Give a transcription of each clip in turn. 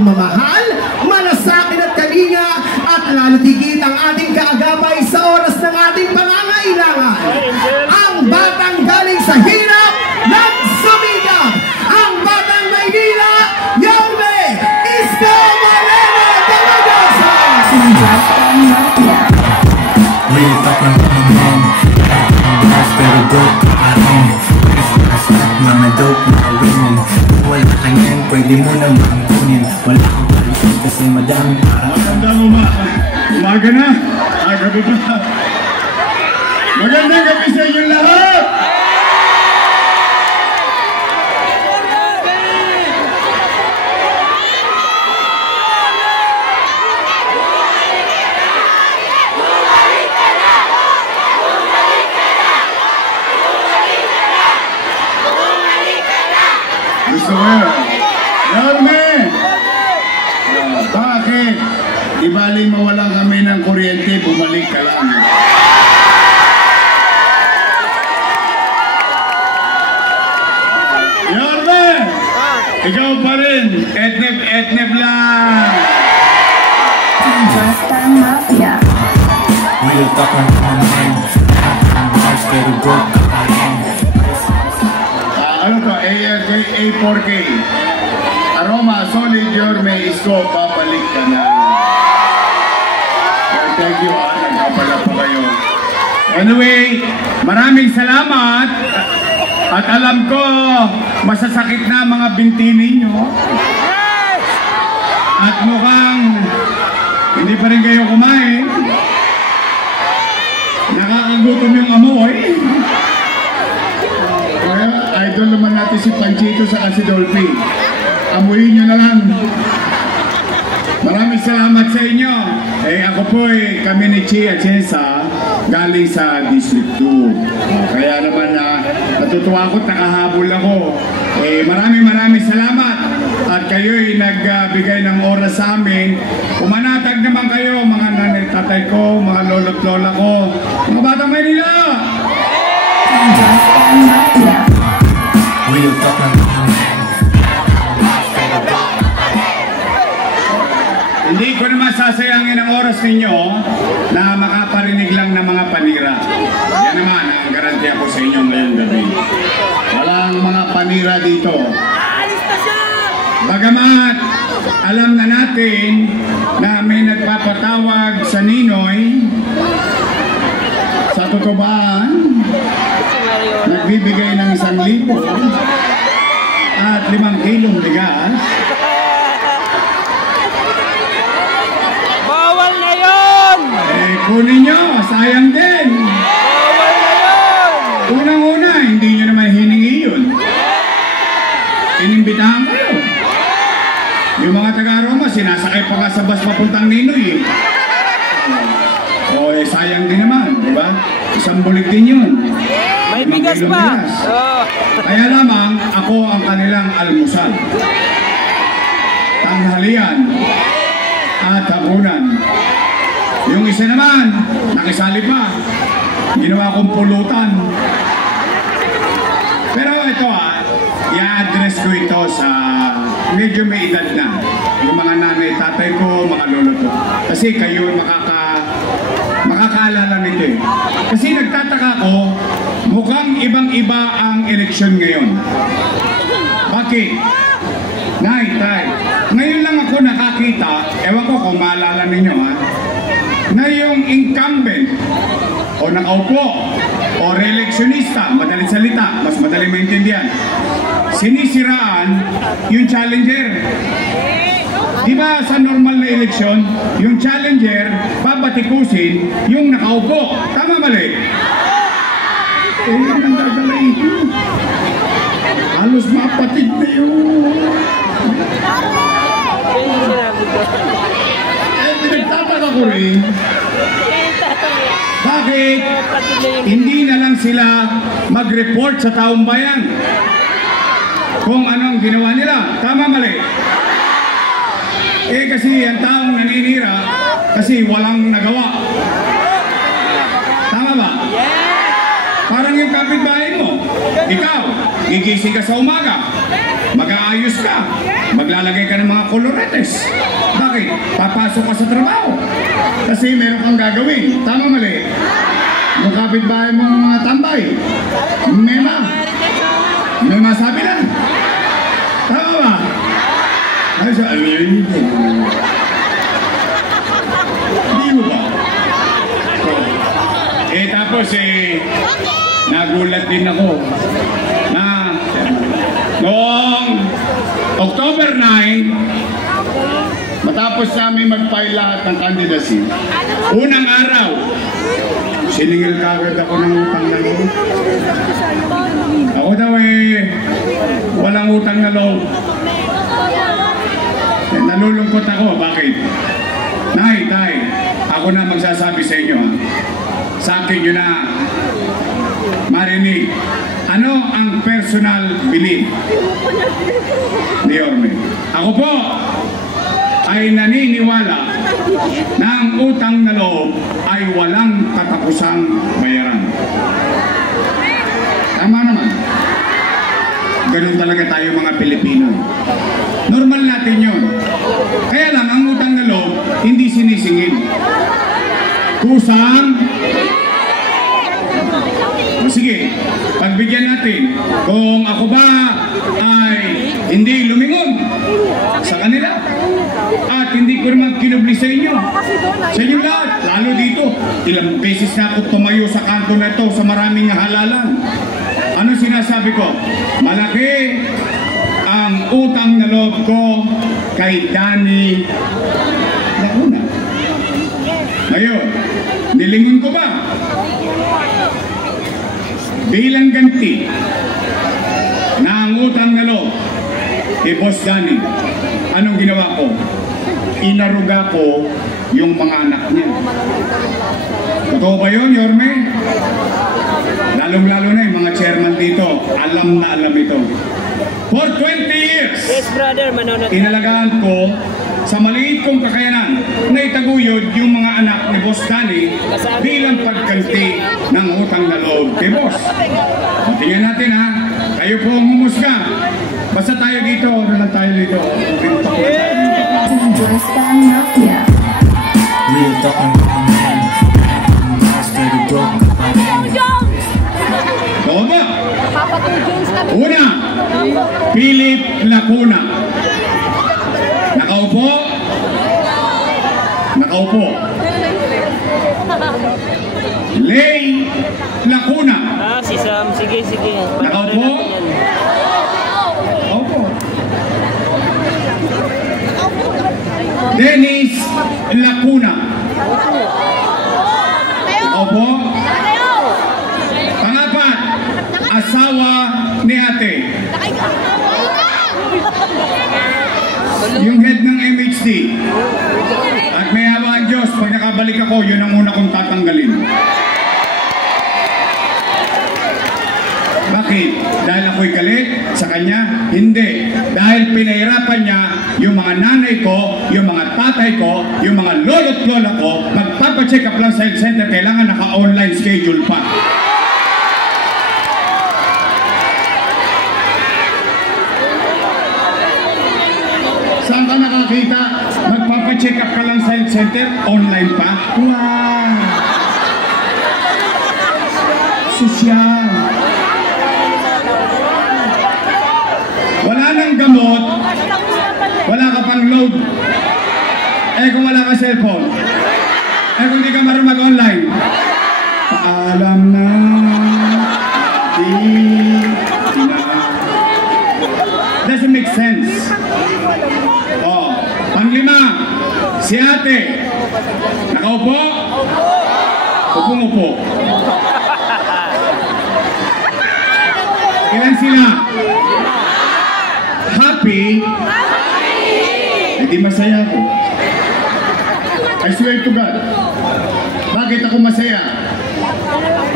pagmamahal, malasakit at kalinga, at lalo tigit ang ating kaagapay sa oras ng ating pangangailangan. Ang batang galing sa hirap, nagsumikap. Ang batang Maynila, Yorme Isko Moreno Dalagosa! Real talk ng pamamahan, pero dope ka aron. Mga dope na winning, wala ka niyan, pwede mo namang kunin. Wala kang palitin kasi madami parang magandang umaga na, gabi pa. Magandang gabi sa inyong lahat. Gusto mo yun? Yorme! Bakit? Di bali mawala kami ng kuryente, bumalik ka lang. Yorme! Ikaw pa rin! Etnep lang! real talk ng pamamahan, pero dope ka aron. Ano to? A4K. Aroma, solid Yorme Isko, babalik ka na. Thank you, nagkapala po kayo. Anyway, maraming salamat. At alam ko, masasakit na mga binti ninyo. At mukhang hindi pa rin kayo kumain. Nakakagutom yung amoy. Idol naman natin si Panchito sa si Dolphy. Amuyin nyo na lang. Maraming salamat sa inyo. Ako po kami ni Chia Chesa galing sa District 2. Kaya naman natutuwa ako, nakahabol ako. Maraming salamat. At kayo'y nagbigay ng oras sa amin. Umanatag naman kayo, mga nanay, tatay ko, mga lolo't lola ko, mga batang Maynila. Real talk ng pamamahan. Hindi ko naman sasayangin ang oras ninyo na makaparinig lang ng mga panira. Yan naman ang garantiya ko sa inyo ngayong gabi. Walang mga panira dito. Bagamat alam na natin na may nagpapatawag sa Ninoy, sa totoo ba, nagbibigay ng 1,000 at 5 kilong bigas. Bawal na yun! Kunin nyo, sayang din. Bawal na yun! Unang-una, hindi nyo naman hiningi yun. Inimbitahan kayo. Yung mga taga-Roma, sinasakay pa ka sa bus papuntang Ninoy. Sayang din naman, di ba? Isang bulig din yun. May bigas pa. Kaya lamang, ako ang kanilang almusal. Tanghalian at hapunan. Yung isa naman, nakisali pa. Ginawa kong pulutan. Pero ito i-address ko ito sa medyo may edad na. Yung mga nanay, tatay ko, mga lolo ko. Kasi kayo makakaalala nito eh. Kasi nagtataka ko, mukhang ibang-iba ang eleksyon ngayon. Bakit? Nay, tay. Ngayon lang ako nakakita, ewan ko kung maalala ninyo na yung incumbent o nakaupo o re-electionista, madaling salita, mas madaling maintindihan, sinisiraan yung challenger. Di ba sa normal na eleksyon, yung challenger babatikusin yung nakaupo. Tama mali? Ang dadalay ito. Halos mapatid na yun. Nagtataka ko rin. Bakit hindi na lang sila mag-report sa taong bayan kung anong ginawa nila? Tama mali? Kasi ang taong naninira kasi walang nagawa. Tama ba? Parang yung kapitbahay mo. Ikaw, gigising ka sa umaga, mag-aaral Aayos ka. Maglalagay ka ng mga koloretes. Bakit? Papasok ka sa trabaho. Kasi meron kang gagawin. Tama mali? Yung kapitbahay mong mga tambay. May masabi lang. Tama ba? Ay, sa hindi mo ba? Tapos nagulat din ako na noong October 9, matapos namin mag-file lahat ng candidacy, unang araw, siningil kagad ako ng utang na loob. Ako daw walang utang na loob. Nalulungkot ako. Bakit? Tay, ako na magsasabi sa inyo. Sa akin yun na marinig. Ano ang personal belief ni Yorme? Ako po ay naniniwala na ang utang na loob ay walang katapusang bayaran. Tama naman. Ganun talaga tayo mga Pilipino. Normal natin yun. Kaya lang, ang utang na loob, hindi sinisingil. Kusang. Sige, pagbigyan natin. Kung ako ba ay hindi lumingon sa kanila at hindi ko naman kinubli sa inyo. Sa inyo lahat, lalo dito. Ilang beses na ako tumayo sa kanto na ito sa maraming halalan. Ano sinasabi ko? Malaki ang utang na loob ko kay Danny Lacuna. Ngayon, nilingon ko ba? Bilang ganti na ang utang na loob kay Boss Danny, anong ginawa ko? Inaruga ko yung mga anak niya. Totoo ba yun, Yorme? Lalong-lalo na yung mga chairman dito, alam na alam ito. For 20 years, Yes, brother, manonood. inalagaan ko sa maliit kong kakayanan na itaguyod yung mga anak ni Boss Danny bilang pagganti ng utang na loob kay Boss. Tingnan natin ha, kayo po ang humusga. Basta tayo dito, ano lang tayo dito. Real talking about man. Steady broke. Oo ba? Una, Philip Lacuna. Nakaupo. Lay Lacuna. Si Sam, sige. Nakaupo. Opo. Dennis Lacuna. Opo. Pangapat, asawa ni ate. Yung head ng MHD. At may hawa ang Diyos, pag nakabalik ako, yun ang una kong tatanggalin. Bakit? Dahil ako'y galit sa kanya? Hindi. Dahil pinahirapan niya yung mga nanay ko, yung mga tatay ko, yung mga lolo't lola ko, magpapacheck up lang sa health center, kailangan naka-online schedule pa. Saan ka nakakita? Magpapacheck up ka lang sa health center, online pa? Wow! Sosyal. Wala nang gamot, wala ka pang load. Kung wala ka cellphone, kung di ka marunong mag-online, paalam na, doesn't make sense. Panglima, si ate, nakaupo? Upong-upo. Ilan sila? Happy? Hindi masaya ako. I swear to God. Bakit ako masaya?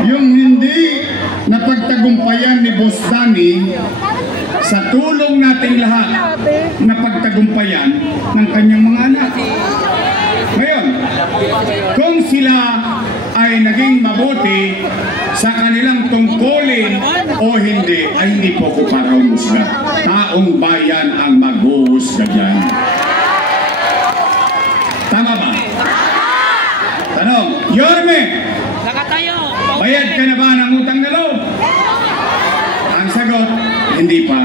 Yung hindi napagtagumpayan ni Boss Danny sa tulong nating lahat na pagtagumpayan ng kanyang mga anak. Ngayon, kung sila ay naging mabuti sa kanilang tungkulin o hindi, ay hindi po ko para umusga. Taong bayan ang mag-uusga dyan. Tama ba? Tanong, Yorme, Nakatayo! bayad ka na ba ng utang na loob? Ang sagot, hindi pa.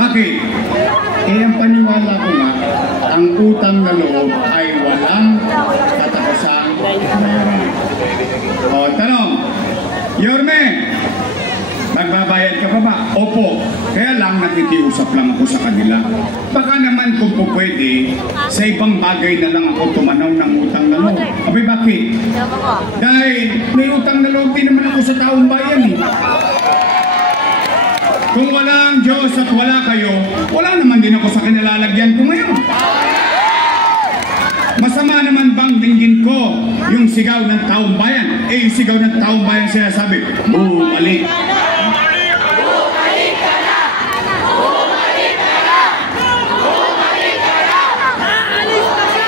Bakit? Ang paniwala ko nga, ang utang na loob ay walang katapusang bayaran. O, tanong, Yorme, magbabayad ka pa ba? Opo, kaya lang nakikiusap lang ako sa kanila. Baka naman kung po pwede, sa ibang bagay na lang ako tumanaw ng utang na loob. Abay, bakit? Dahil may utang na loob din naman ako sa taong bayan eh. Kung wala ang Diyos at wala kayo, wala naman din ako sa kinalalagyan ko ngayon. Masama naman bang dinggin ko yung sigaw ng taong bayan? Eh, yung sigaw ng taong bayan sinasabi, bumalik. Bumalik ka na! Bumalik ka na! Bumalik ka na! Aalis ka na!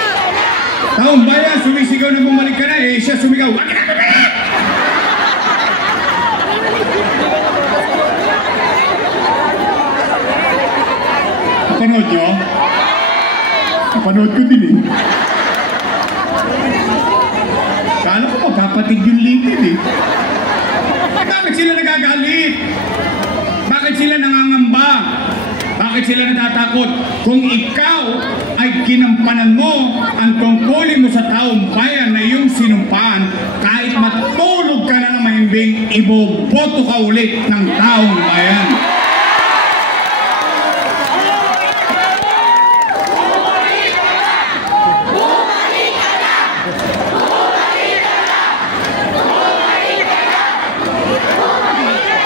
Taong bayan, sumisigaw na bumalik ka na, eh siya sumigaw, wag ka na bumalik! Napanood nyo? Napanood ko din eh. Kala ko magkapatid yung liquid eh. Bakit sila nagagalit? Bakit sila nangangamba? Bakit sila natatakot? Kung ikaw ay kinampanan mo ang tungkulin mo sa taong bayan na iyong sinumpaan, kahit matulog ka na ng mahimbing, iboboto ka ulit ng taong bayan.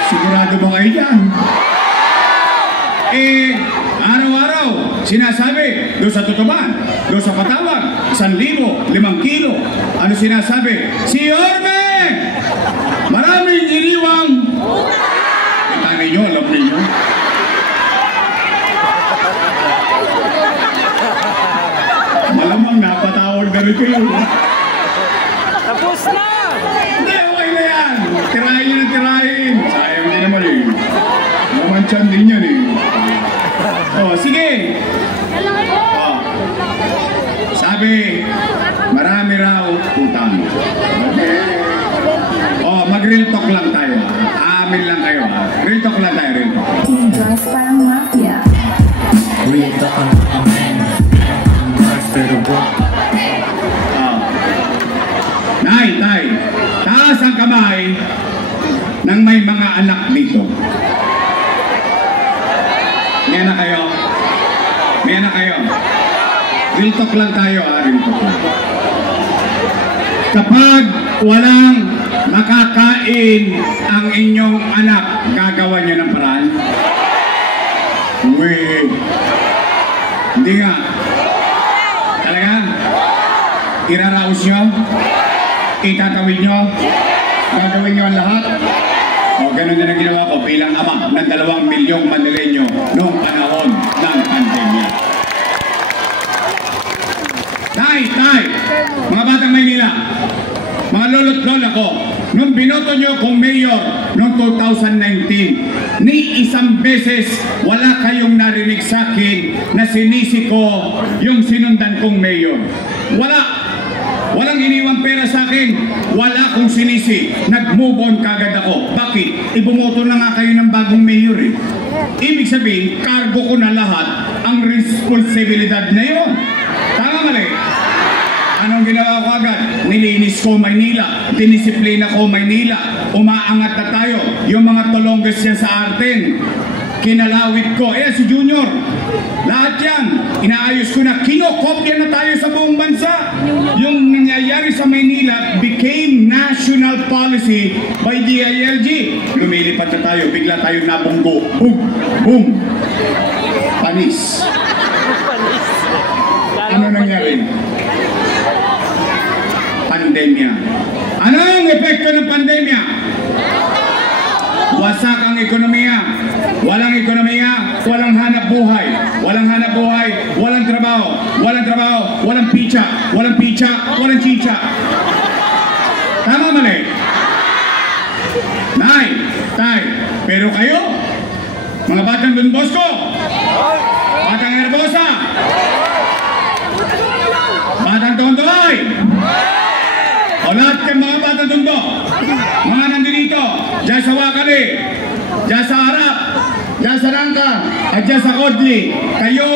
Sigurado ba kayo dyan? Eh, araw-araw, sinasabi, doon sa tutuban, doon sa patawag, 1,000, 5 kilo. Ano sinasabi? Si Yorme! Maraming iniwang... Kita ninyo, alam ninyo. Malamang napatawag na rin kayo. Tapos na! Hindi, okay na yan. Tirahin nyo na tirahin. Sayang din naman eh. Naman tiyan din yan eh. Oh, sige. Oh. Sabi, marami raw utang. Okay. Oh, mag-real talk lang tayo. Amin lang kayo. Real talk lang tayo, real talk. Diyos parang mafia. Real talk ang amen. Pero buwan. Tay, taas ang kamay ng may mga anak dito. May anak kayo? May anak kayo? Real talk lang tayo, real talk lang. Kapag walang makakain ang inyong anak, gagawa niyo ng paraan? Uy, hindi nga. Talaga? Iraraos nyo? Itatawid nyo? Gagawin nyo ang lahat? O, ganun din ang ginawa ko bilang ama ng 2 milyong Manileño noong panahon ng pandemya. Tay, mga batang Maynila, mga lolo't lola ko, nung binoto nyo kong mayor noong 2019, ni isang beses wala kayong narinig sa akin na sinisi ko yung sinundan kong mayor. Walang iniwang pera sa akin. Wala akong sinisi. Nag-move on kagad ako. Bakit? Ibumoto na nga kayo ng bagong mayor eh. Ibig sabihin, cargo ko na lahat ang responsibilidad na yun. Tama mali? Anong ginawa ko agad? Nilinis ko Maynila. Dinisiplina ko Maynila. Umaangat na tayo. Yung mga tolongges yan sa Arten. Kinalawit ko. Si Junior. Lahat yan. Inaayos ko na. Kinokopya na tayo sa buong bansa. Yung nangyayari sa Maynila became national policy by DILG. Lumilipat na tayo. Bigla tayo nabunggo. Boom! Boom! Panis. Ano nangyari? Pandemya. Ano ang epekto ng pandemya? Wasak ang ekonomiya. Walang ekonomiya, walang hanap buhay. Walang hanap buhay, walang trabaho. Walang trabaho, walang picha. Walang picha, walang chicha. Tama mali? Nay, tay, pero kayo, mga batang Don Bosco, batang Herbosa, batang Tondoy, o lahat ng mga batang Tondo, mga nandito, dyan sa Wakali, dyan sa harap, dyan sa Rangka, at dyan sa Kodli, kayo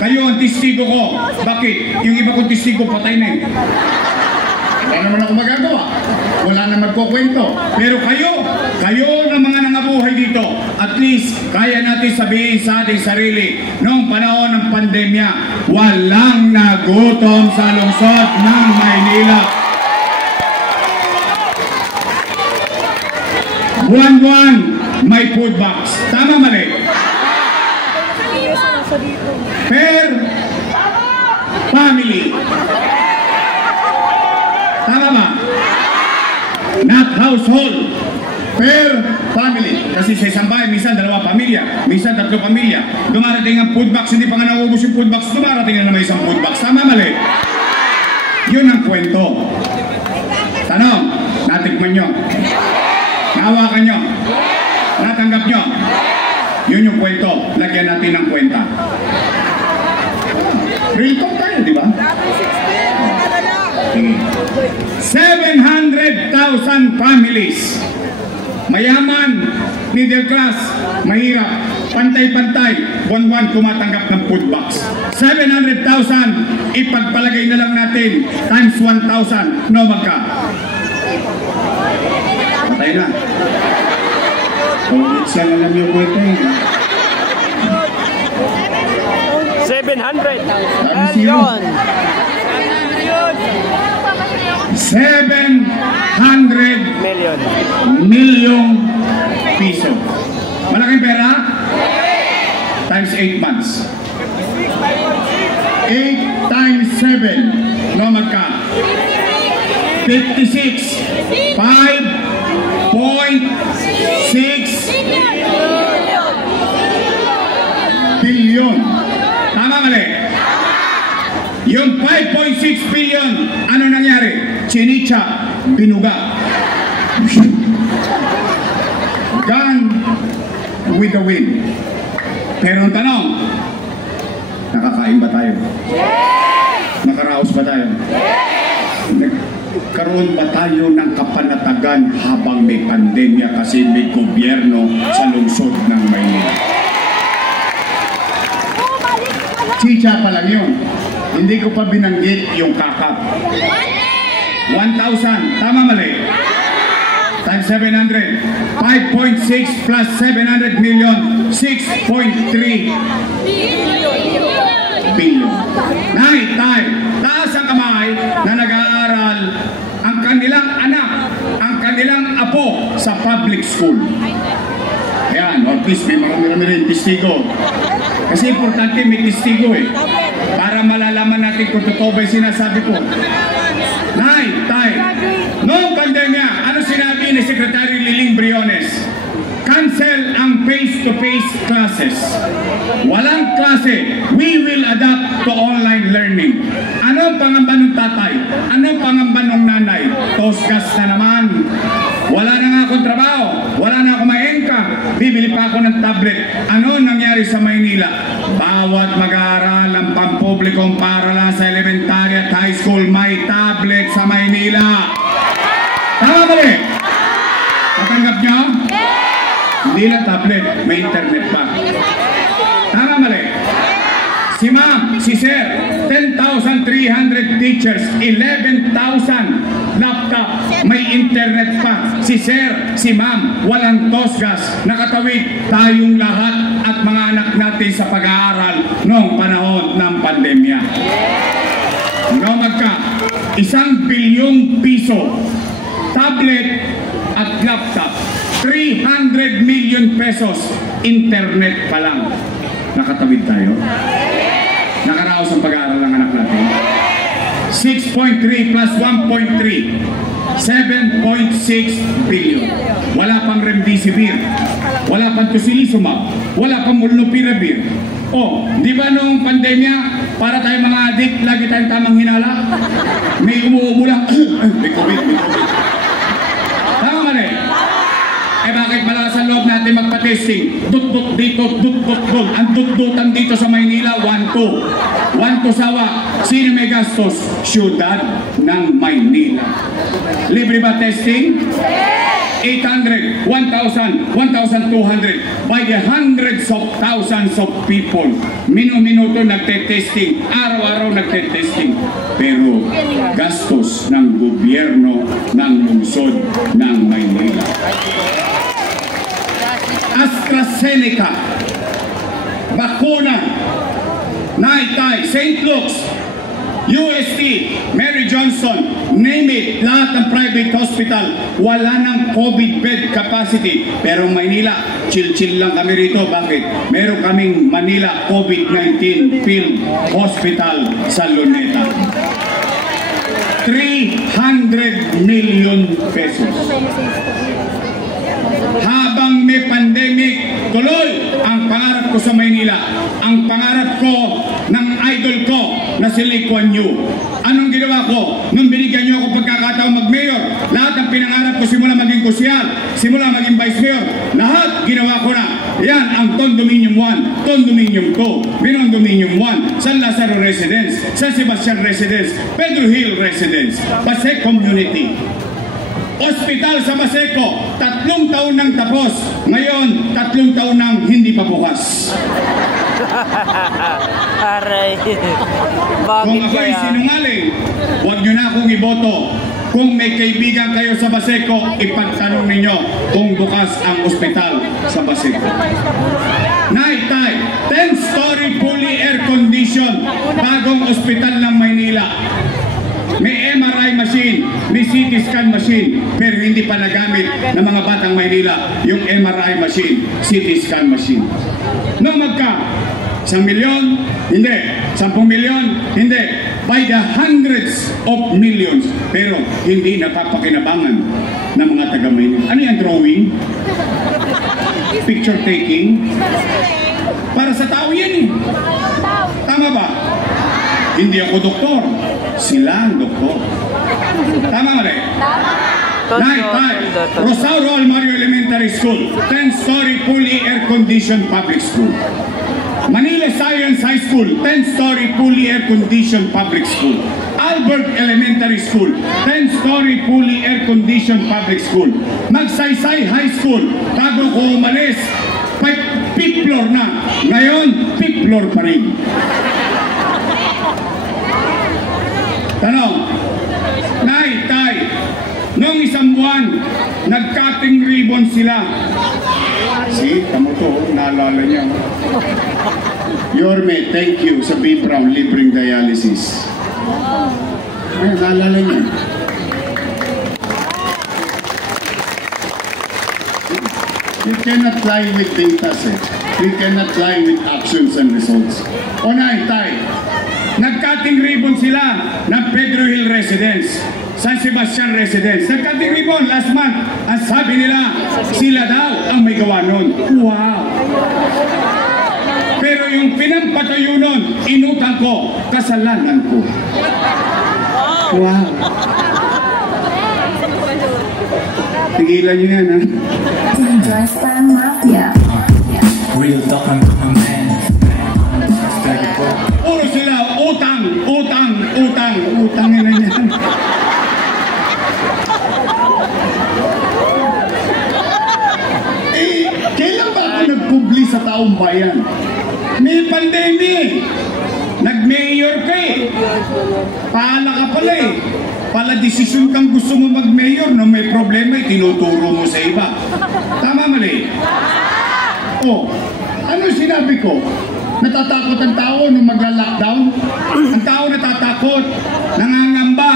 ang testigo ko. Bakit? Yung iba kong testigo patay na eh. Wala naman ako magagawa. Wala na magkukwento. Pero kayo na mga nangabuhay dito, at least kaya natin sabihin sa ating sarili, noong panahon ng pandemya, walang nagutom sa lungsod ng Maynila. Buwan-buwan, may food box. Tama mali? Per family. Tama ba? Not household. Per family. Kasi sa isang bahay, minsan 2 pamilya, minsan 3 pamilya. Dumarating ang food box, hindi pa nga nauubos yung food box, dumarating na naman isang food box. Tama mali? Yun ang kwento. Tanong, natikman nyo? Nahawakan nyo? Natanggap nyo? Yun yung kwento. Lagyan natin ng kwenta. Real talk tayo, di ba? 700,000 families. Mayaman, middle class, mahirap, pantay-pantay, buwan-buwan tumatanggap ng food box. 700,000, ipagpalagay na lang natin, times 1,000, no magka? Patay na. Kung it's lang alam yung kwenta eh. 700 million. 700 million piso. Malaking pera? Times 8 months. 8 times 7. No magka? 56. 5.6 billion. Tama mali? Yung 5.6 billion, ano nangyari? Chinicha, binuga. Gone with the wind. Pero ang tanong, nakakain ba tayo? Nakaraos ba tayo? Nagkaroon ba tayo ng kapanatagan habang may pandemya kasi may gobyerno sa lungsod ng Maynila? Chicha pa lang yun. Hindi ko pa binanggit yung kakap. 1,000. Tama mali? Times 700. 5.6 plus 700 million. 6.3 billion. Nay, tay, taas ang kamay na nag-aaral ang kanilang anak, ang kanilang apo sa public school. Ayan, or please, may mga rin testigo. Kasi importante may testigo eh. Para malalaman natin kung totoo ba yung sinasabi ko. Nay, tay, noong pandemya, ano sinabi ni Secretary Liling Briones? Cancel ang face-to-face classes. Walang klase. We will adapt to online learning. Ano ang pangamba ng tatay? Ano ang pangamba ng nanay? Tosgas na naman. Wala na nga akong trabaho. Wala na akong maengka. Bibili pa ako ng tablet. Ano nangyari sa Maynila? Bawat mag-aaral ng pampublikong paaralan sa elementary at high school may tablet sa Maynila. Tama ba rin? Matanggap nyo? Hindi lang tablet, may internet pa. Tama mali? Si ma'am, si sir, 10,300 teachers, 11,000 laptop, may internet pa. Si sir, si ma'am, walang tosgas, nakatawid tayong lahat at mga anak natin sa pag-aaral noong panahon ng pandemya. No magka, 1 bilyong piso, tablet at laptop, 300 million pesos, internet pa lang. Nakatawid tayo? Nakaraos ang pag-aaral ng anak natin? 6.3 plus 1.3, 7.6 billion. Wala pang remdesivir, wala pang tocilizumab, wala pang molnupiravir. Oh, di ba noong pandemya, para tayong mga adik, lagi tayong tamang hinala? May umuubo lang, may COVID, may COVID. Bakit malakas ang loob natin magpa-testing? Dut-dut dito, dut-dut doon. Ang dut-dutan dito sa Maynila, 1-2. 1-2 sawa. Sino may gastos? Siyudad ng Maynila. Libre ba testing? 800, 1,000, 1,200 by the hundreds of thousands of people. Minu-minuto nagte-testing, araw-araw nagte-testing. Pero gastos ng gobyerno ng lungsod ng Maynila. AstraZeneca, bakuna, Naitay, St. Luke's, UST, Mary Johnson, name it, lahat ng private hospital, wala ng COVID bed capacity. Pero Maynila, chill-chill lang kami rito. Bakit? Meron kaming Manila COVID-19 Field Hospital sa Luneta. 300 million pesos. Habang may pandemic, tuloy ang pangarap ko sa Maynila. Ang pangarap ko ng idol ko na si Lee Kuan Yew. Anong ginawa ko? Nung binigyan niyo ako pagkakataon mag-mayor, lahat ng pinangarap ko simula maging kusyal, simula maging vice mayor, lahat ginawa ko na. Yan ang Condominium 1, Condominium 2, Binondominium 1, San Lazaro Residence, San Sebastian Residence, Pedro Hill Residence, Pasek Community. Hospital sa Baseco, 3 taon nang tapos. Ngayon, 3 taon nang hindi pa bukas. Aray. Kung ako'y sinungaling, huwag nyo na akong iboto. Kung may kaibigan kayo sa Baseco, ipagtanong ninyo kung bukas ang ospital sa Baseco. Naitay, 10-story fully air condition, bagong ospital ng Maynila. May MRI machine, may CT scan machine, pero hindi pa nagamit ng mga batang Maynila yung MRI machine, CT scan machine. Nung magka, 1 milyon, hindi. 10 milyon, hindi. By the hundreds of millions, pero hindi napapakinabangan ng mga taga Maynila. Ano yan, drawing? Picture taking? Para sa tao yan eh. Tama ba? Hindi ako doktor. Sila ang doktor. Tama nga rin? Naitay, Rosauro Almario Elementary School, 10-story fully air-conditioned public school. Manila Science High School, 10-story fully air-conditioned public school. Albert Elementary School, 10-story fully air-conditioned public school. Magsaysay High School, bago ko umalis, 5th floor na. Ngayon, 5th floor pa rin. Tanong, Naitay, noong 1 buwan, nag-cutting ribbon sila. See, tamo to, naalala niya. Yorme, thank you sa B. Brown, libreng dialysis. Ay, naalala niya. You cannot lie with data, sir. You cannot lie with actions and results. O Naitay, nag-cutting ribbon sila ng Pedro Hill Residence, San Sebastian Residence. Nag-cutting ribbon last month. Ang sabi nila, sila daw ang may gawa nun. Wow! Pero yung pinampatayo nun, inutang ko, kasalanan ko. Wow! Tigilan nyo yan, ha? Real talk, I'm a man. Puro sila, utang, utang, utang, utang na yan. Kailan ba ako nagpubli sa taong bayan? May pandemic. Nag-mayor ka eh. Paala ka pala eh. Pala desisyon kang gusto mo mag-mayor na may problema eh, tinuturo mo sa iba. Tama mali? Oh, ano sinabi ko? Natatakot ang tao nung magla-lockdown? Ang tao natatakot, nangangamba.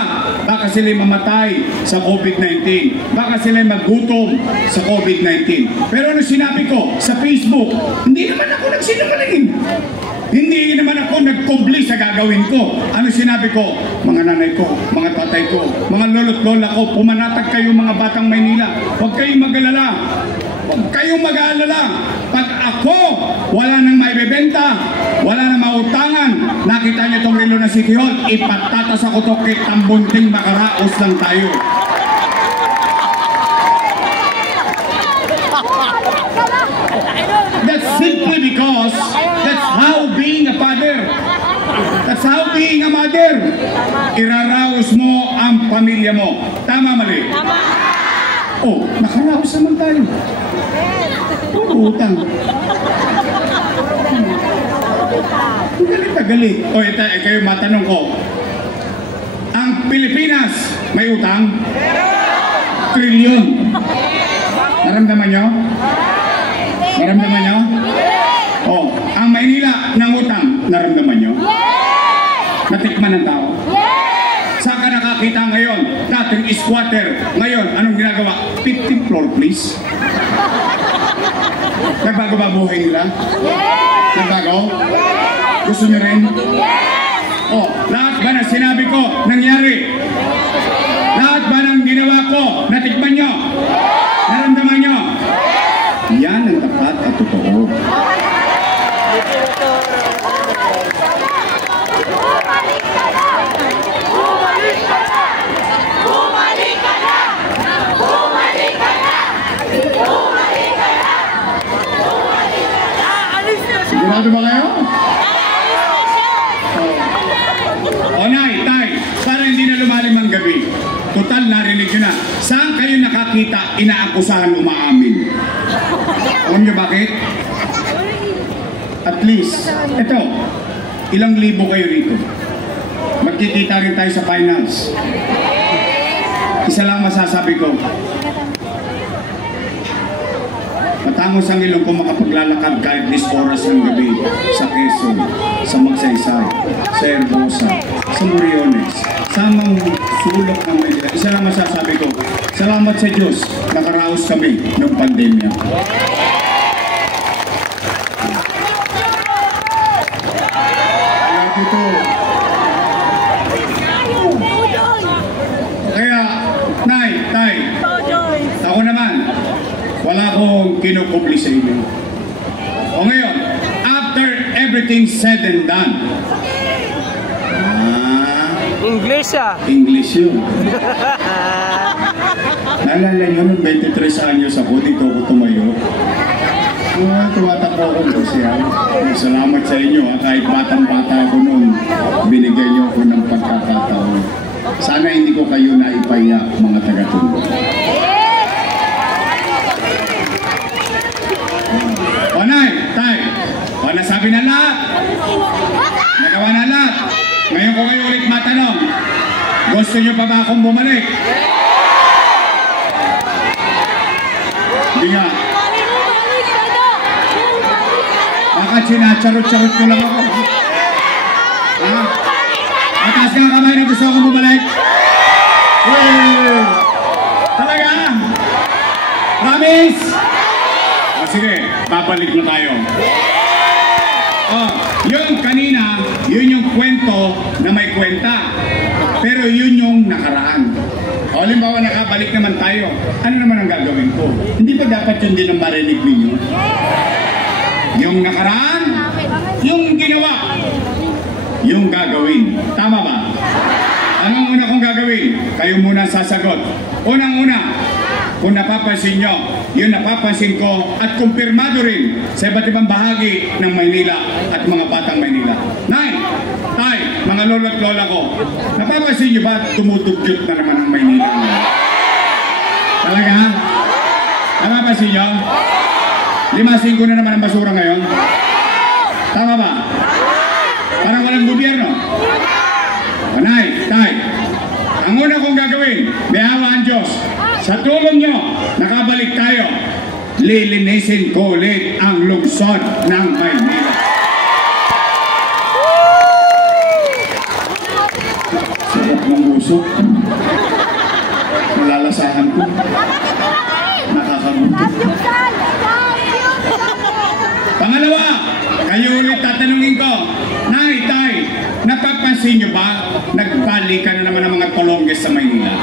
Baka sila'y mamatay sa COVID-19. Baka sila'y maggutom sa COVID-19. Pero ano sinabi ko sa Facebook? Hindi naman ako nagsinungaling. Hindi naman ako nagkubli sa gagawin ko. Ano sinabi ko? Mga nanay ko, mga tatay ko, mga lolo't lola ko, pumanatag kayo mga batang Maynila. Huwag kayong mag-alala. Huwag kayong mag-aalala. Pag ako, wala nang maibebenta, wala nang mautangan, nakita niyo itong relo na City Hall, ipatatas ako to kay tambunting makaraos lang tayo. Simply because that's how being a father. That's how being a mother. Iraraos mo ang pamilya mo. Tama, mali? Tama. Oh, nakaraos naman tayo. Utang. Galit na galit. O, kayo matanong ko. Ang Pilipinas, may utang? Trilyon. Naramdaman nyo? Naramdaman nyo? Oh, ang Maynila ng utang, naramdaman nyo? Natikman ng tao? Saan ka nakakita ngayon? Dating squatter. Ngayon, anong ginagawa? 15th floor, please. Nagbago ba buhay nila? Nagbago? Gusto nyo rin? Oh, lahat ba na sinabi ko, nangyari? Lahat ba ng ginawa ko, natikman nyo? Naramdaman nyo? Yan ang tapat at totoo. Sigurado ba kayo? O nay, tay, para hindi na lumalim ang gabi. Total, narinig nyo na. Saan kayo nakakita, inaakusahan, umaamin? Alam nyo bakit? At least, eto, ilang libo kayo rito. Magkikita rin tayo sa finals. Isa lang masasabi ko. Matangos ang ilong ko makapaglalakad kahit 10 oras ng gabi sa Quezon, sa Magsaysay, sa Herbosa, sa Moriones, sa mga sulok ng Manila. Isa lang masasabi ko, salamat sa Diyos, nakaraos kami ng pandemya. Kaya, nay, tay, ako naman, wala akong kinukupli sa inyo. O ngayon, after everything said and done, English ah. English yun. Naalala nyo, nung 23 anyos ako, dito ako tumayo. Tumatakbo ako kasi salamat sa inyo. Kahit batang-bata ako noon, binigay nyo ako ng pagkakataon. Sana hindi ko kayo naipaya, mga taga-tundo. O nay, tay, o nasabi na lahat. Nagawa na lahat. Ngayon ko kayo ulit matanong, gusto nyo pa ba akong bumalik? Hindi nga. Baka sinacharot-charot ko lang ako. Ha? Mataas ka ang kamay na gusto akong bumalik? Talaga? Promise? O sige, babalik na tayo. Oh, yung kanina, yun yung kwento na may kwenta. Pero yun yung nakaraan. O, halimbawa nakabalik naman tayo. Ano naman ang gagawin ko? Hindi ba dapat yun din ang marinig ninyo? Yung nakaraan, yung ginawa, yung gagawin. Tama ba? Anong una kong gagawin? Kayo muna sasagot. Unang-una, kung napapansin nyo, yun napapansin ko at kumpirmado rin sa iba't ibang bahagi ng Maynila at mga batang Maynila. Nay, tay, mga lolo at lola ko, napapansin nyo ba tumutugyot na naman ang Maynila? Talaga? Napapansin nyo? 5-5 na naman ang basura ngayon? Tama ba? Parang walang gobyerno. O nay, tay, ang una kong gagawin, may awa ang Diyos. Sa tulong nyo, nakabalik tayo. Lilinisin ko ulit ang lungsod ng Maynila. Sarap ng usok. Malalasahan ko. Nakakagutom. Pangalawa, kayo ulit tatanungin ko, nay, tay, napapansin nyo ba nagbalikan na naman ang mga tolongges sa Maynila?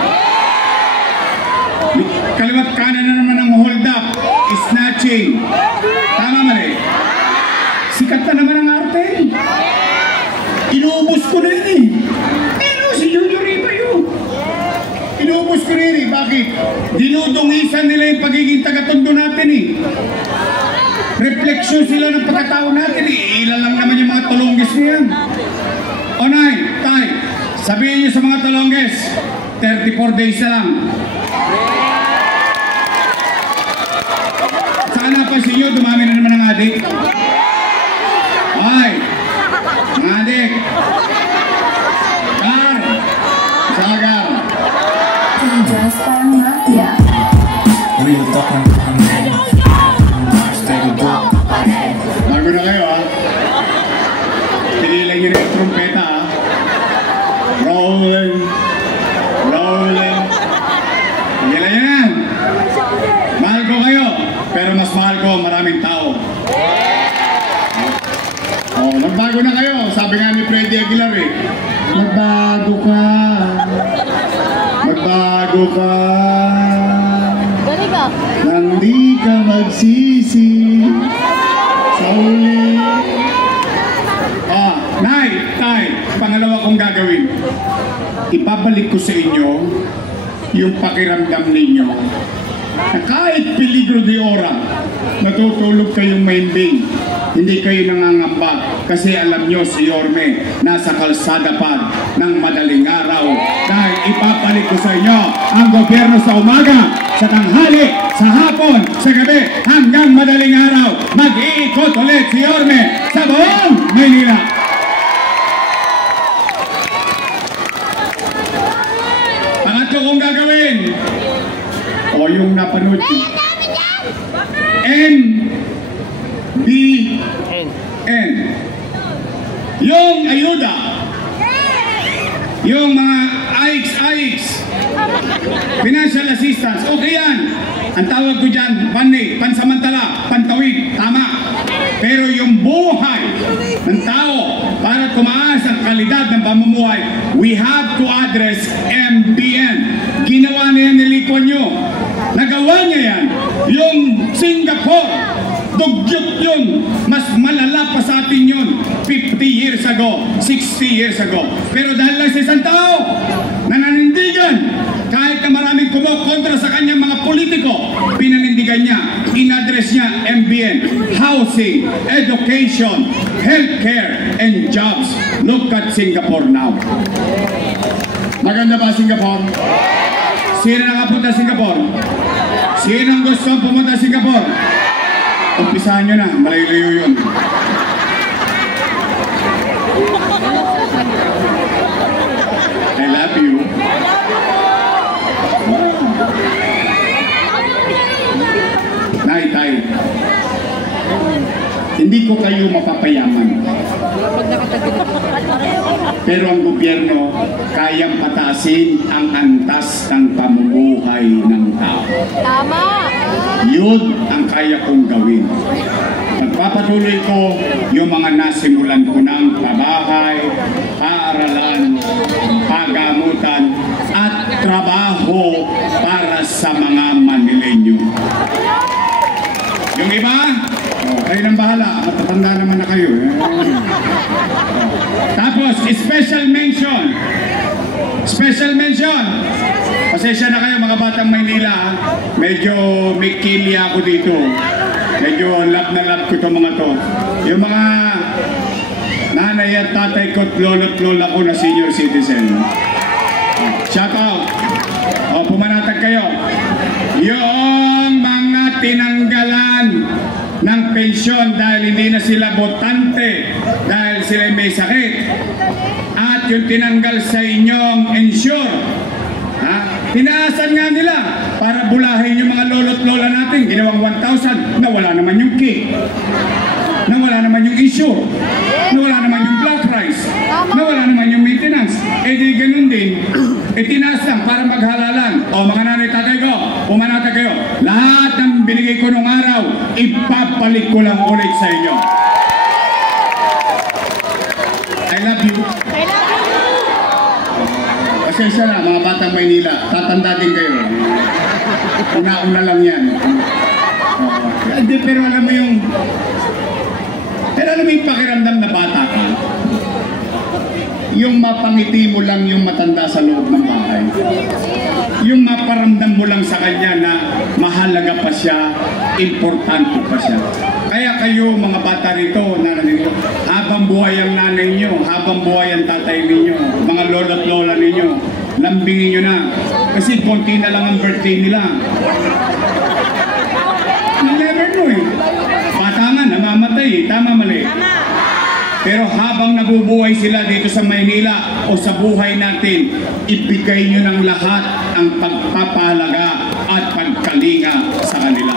Kaliwat kanan na naman ang hold up, snatching. Tama mali? Sikat na naman ang arte. Inuubos ko na yun eh. Pero si Junior Ripa yun. Inuubos ko na yun eh. Bakit? Dinudungisan nila yung pagiging taga-tondo natin eh. Refleksyon sila ng pagkatao natin. Ilan lang naman yung mga tulunggis niyan. O nay, tay, sabihin niyo sa mga tulunggis, 34 days na lang. Saan napansin niyo, dumami na naman ang adik? Ay, ang adik. Gar, sagar. Real talk ng mga men. Pero dope pa rin. Bago na kayo ha. Pinilang nyo na yung trumpeta ha. Rolling. Rolling. Pinilang nyo yan. Mahal ko kayo. Pero mas mahal ko maraming tao. Oh, magbago na kayo. Sabi nga ni Freddy Aguilar eh. Magbago ka. Magbago ka. Nandi ka magsisi sa uli. Nay, tay, pangalawa kong gagawin. Ibabalik ko sa inyo yung pakiramdam ninyo na kahit peligro de ora, natutulog kayong mahimbing. Hindi kayo nangangamba kasi alam nyo si Yorme nasa kalsada pa ng madaling araw dahil ipapalik ko sa inyo ang gobyerno sa umaga, sa tanghali, sa hapon, sa gabi hanggang madaling araw. Mag-iikot ulit si Yorme sa buong Maynila. Pangatlo kong gagawin o yung napanood NBN, yung ayuda, yung mga AIX, financial assistance, okay yan. Ang tawag ko dyan, pansamantala, pantawid, tama. Pero yung buhay ng tao para tumaas ang kalidad ng pamumuhay, we have to address MBN. Ginawa na yan ni Lee Kuan Yew. Nagawa niya yan. Yung Singapore, dugyot yun. Mas malala pa sa atin yun 50 years ago, 60 years ago. Pero dahil lang sa isang tao na nanindigan, kahit na maraming kumukontra sa kanyang mga politiko, pinanindigan niya, in-address niya MBN, housing, education, healthcare, and jobs. Look at Singapore now. Maganda ba Singapore? Sino nakapunta sa Singapore? Sino ang gusto pumunta sa Singapore? Umpisahan nyo na, malayo-layo yun. I love you. Tay, hindi ko kayo mapapayaman. Pero ang gobyerno kayang pataasin ang antas ng pamumuhay ng tao. Tama! Yun ang kaya kong gawin. Pagpapatuloy ko yung mga nasimulan ko ng pabahay, paaralan, pagamutan, at trabaho para sa mga Manileño. Yung iba, kayo nang bahala, matatanda naman na kayo. Tapos, special mention. Special mention. Pasensya na kayo mga batang Maynila. Medyo may kilya ako dito. Medyo love na love ko itong mga to. Yung mga nanay at tatay ko at lola at lola ko na senior citizen. Shout out. O, pumanatag kayo. Yung mga tinanggalan ng pensyon dahil hindi na sila botante, dahil sila may sakit, at yung tinanggal sa inyong insure, tinaasan nga nila para bulahin yung mga lolo't lola natin. Ginawang 1,000, nawala naman yung cake, nawala naman yung insure, nawala naman yung black rice, nawala naman yung maintenance. Eh di ganun din, tinaas lang para maghalalan. O mga nanay tatay ko, pumanatag kayo, lahat ng binigay ko nung araw, ipapalik ko lang ulit sa inyo. I love you. I love you! Pasensya na mga batang Maynila, tatanda din kayo. Una-una lang yan. Hindi, pero alam mo yung pakiramdam na bata ka. Yung mapangiti mo lang yung matanda sa loob ng bahay. Yung maparamdam mo lang sa kanya na mahalaga pa siya, importante pa siya. Kaya Kaya kayo mga bata rito, narinig nyo, habang buhay ang nanay nyo, habang buhay ang tatay ninyo, mga lolo at lola ninyo, lambingin nyo na. Kasi konti na lang ang birthday nila. You never know eh. Bata nga, namamatay eh. Tama, mali. Pero habang nabubuhay sila dito sa Maynila o sa buhay natin, ibigay nyo ng lahat ang pagpapahalaga at pagkalinga sa kanila.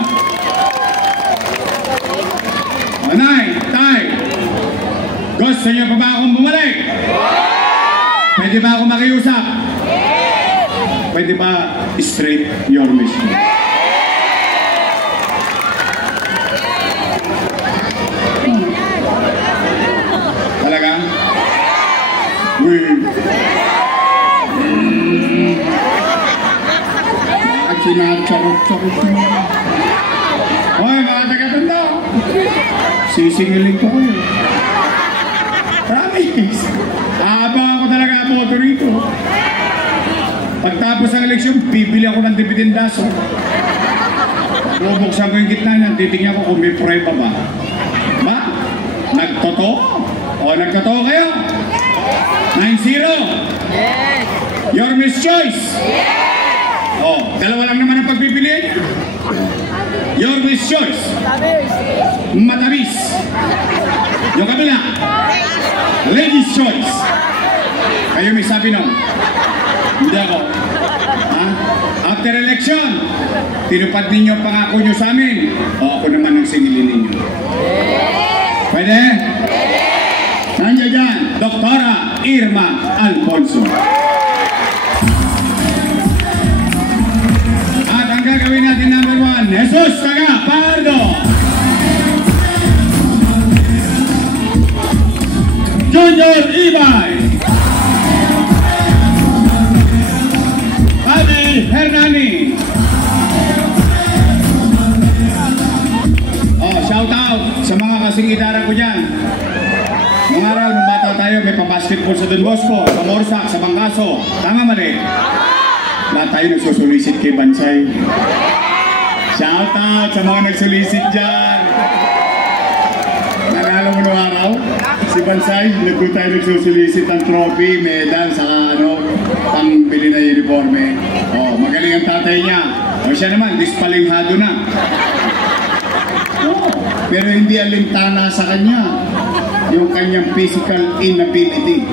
Nay, tay, gusto nyo pa ba akong bumalik? Pwede ba akong makiusap? Pwede ba straight your mission? Talaga? At sinacharot-charot mo. Hoy, mga taga-tanda! Sisingilin ko kayo. Promise! Aabang ako talaga ang boto rito. Pagtapos ng eleksyon, bibili ako ng dividendaso. Bubuksan ko yung gitna niyan, titingnan ko kung may prueba ba. Ba? Nagtotoo? O nagtotoo kayo? 9-0? Yes! Your Miss Choice? Yes! O, dalawa lang naman ang pagpipilian niya. Your Miss Choice? Matamis. Yung kabila? Ladies Choice. Kayo may sabi nun? Hindi ako. Ha? After election, tinupad ninyo ang pangako nyo sa amin. O ako naman ang singilin ninyo. Pwede? Nandiyan dyan, Doktora Irma Alfonso. At ang gagawin natin number 1, Jesus Taga Pardo. Junior Ibay. Adi Hernani. Oh, shout out sa mga kasing gitara ko dyan. Mga araw, nung bata tayo, may pa-basketball sa Don Bosco, sa Morsak, sa Bangkaso. Tama mali? Lahat tayo nagsusulisit kay Bansay. Shout out sa mga nagsulisit dyan. Nalala mo nung araw? Si Bansay, nagdoon tayo nagsusulisit ng trophy, medal, sa pangbili na uniforme. Oh, magaling ang tatay niya. O siya naman, dispalinghado na. Oh, pero hindi alintana sa kanya yung kanyang physical inability.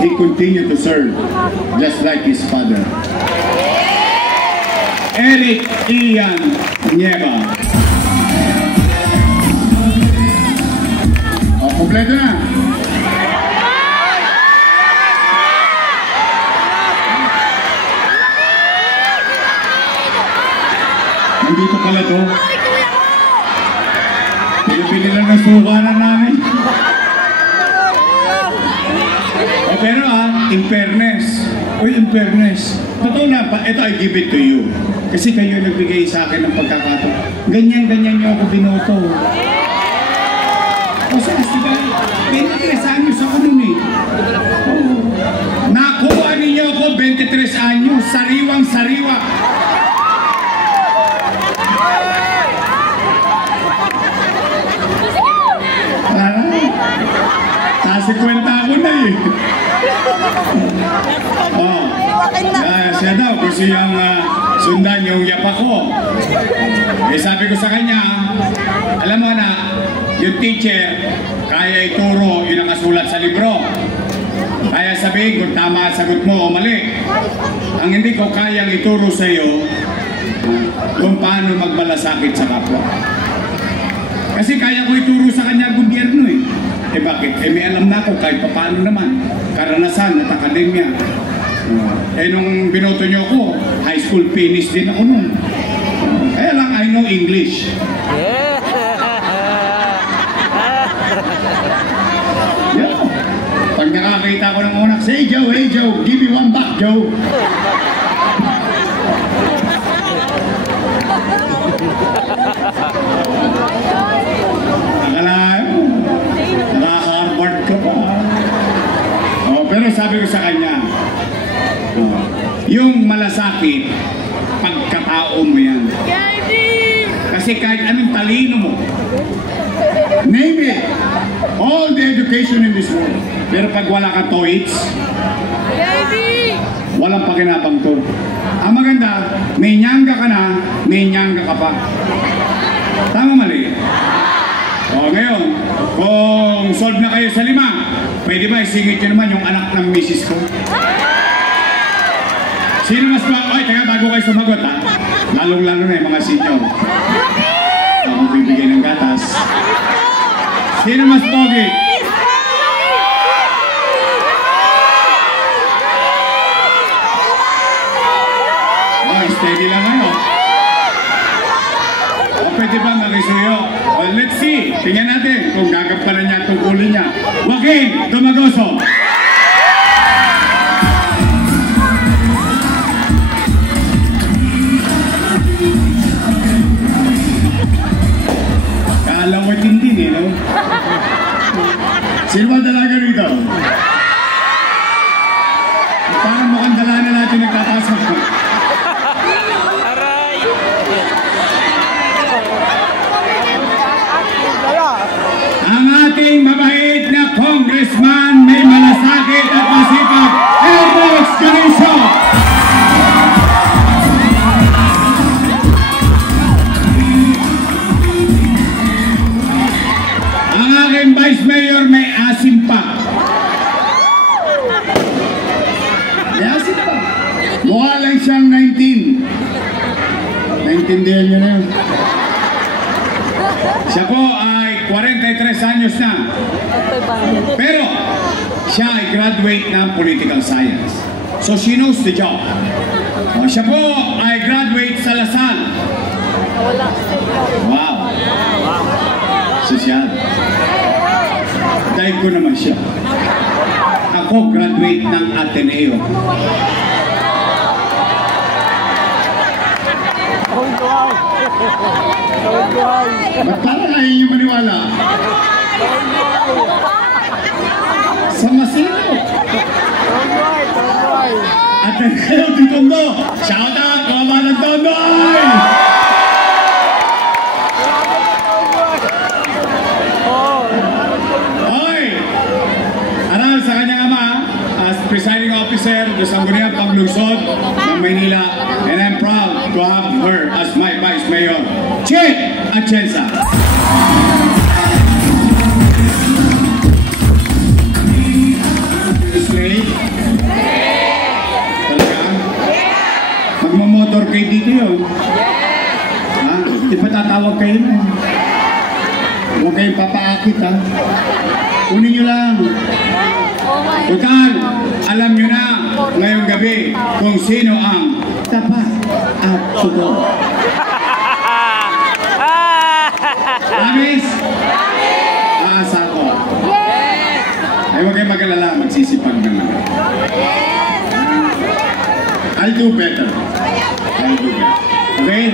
He continued to serve just like his father. Eric Ian Nieva. O, kompleto na. Nandito pala to. Pinipili lang ng sukanan namin. O pero in fairness. Uy, in fairness. Totoo na, ito I give it to you. Kasi kayo nagbigay sa akin ng pagkakataon. Ganyan-ganyan niyo ako binoto. O sa diba? 23 anyos ako nun eh. Oh. Nakuha ninyo ako 23 anyos. Sariwang-sariwa. Kasi kwenta ako na eh. Oh. Siya daw, gusto yung sundan yung yapa ko. Eh sabi ko sa kanya, alam mo na, yung teacher, kaya ituro yung nakasulat sa libro. Kaya sabihin kung tama ang sagot mo o mali. Ang hindi ko kayang ituro sa iyo, kung paano magmalasakit sa kapwa. Kasi kaya ko ituro sa kanya ang gobyerno eh. Eh bakit? Eh may alam na ako kahit paano naman. Karanasan at akademya. Eh nung binoto nyo ako, high school finish din ako nun. Kaya lang I know English. Yeah. Pag nakakita ko ng unak, say Joe, hey Joe, give me one back Joe. Naka-Harvard ka pa. Oh, pero sabi ko sa kanya, yung malasakit, pagkatao mo yan. Kasi kahit anong talino mo, name it, all the education in this world, pero pag wala ka TOEIC, walang pakinabang to. Ang maganda, may nyangga ka na, may nyangga ka pa. Tama mali? O ngayon, kung solve na kayo sa 5, pwede ba isingit nyo naman yung anak ng misis ko? Sino mas ba? Oy, kaya bago kayo sumagot ha? Lalong-lalo na yung mga senior. Ako bibigay ng gatas. Sino mas pogi? Oh, steady lang kayo. O pwede ba makisuyo? Well, let's see. Tingnan natin kung gagampanan niya itong ulo niya. Joaquin Tumagoso. Kalawat din no? Sino ba dalaga rito? Parang mukhang dala na natin nagtapasok. Ang ating mabait na congressman, may malasakit at masipag, Elbox Carizo! Ang aking vice mayor may asim pa. May asim pa. Mukha lang siyang 19. Naintindihan niyo na yun. Siya po ay 43 anyos na. Pero, siya ay graduate ng political science. So, she knows the job. O, siya po ay graduate sa Lasal. Wow. Sosyal. Dahil ko naman siya. Ako graduate ng Ateneo. Ba't parang ayaw niyo maniwala? Sa Masino. Ateneo di Tondo. Shout out mga malang Tondoy! Oy! Aral sa kanyang ama as presiding officer ng Sangguniang Panglungsod ng Maynila, and I'm proud to have her as my Vice Mayor, Che Atienza. Slay? Talaga? Magmamotor kayo dito yun? Ha? Di pa tatawag kayo na? Huwag kayong papaakit ha? Kunin nyo lang. Total, alam nyo na ngayong gabi kung sino ang tapat at tugon. Promise? Aasa ko. Ay huwag kayong mag-alala, magsisipag naman. I'll do better. I'll do better. Okay?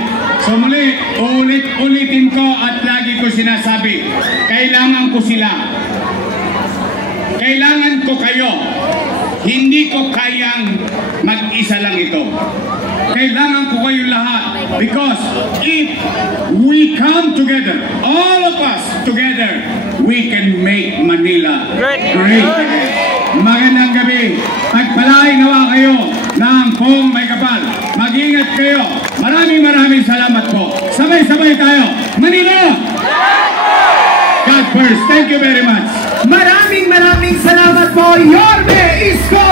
So muli, ulit-ulitin ko at lagi ko sinasabi, kailangan ko sila. Kailangan ko kayo. Hindi ko kayang mag-isa lang ito. Kailangan ko kayo lahat. Because if we come together, all of us together, we can make Manila great. Magandang gabi. Pagpalain nawa kayo ng Pong May Kapal. Mag-ingat kayo. Maraming salamat po. Sabay-sabay tayo. Manila! God first. Thank you very much. Maraming salamat po, Yorme Isko.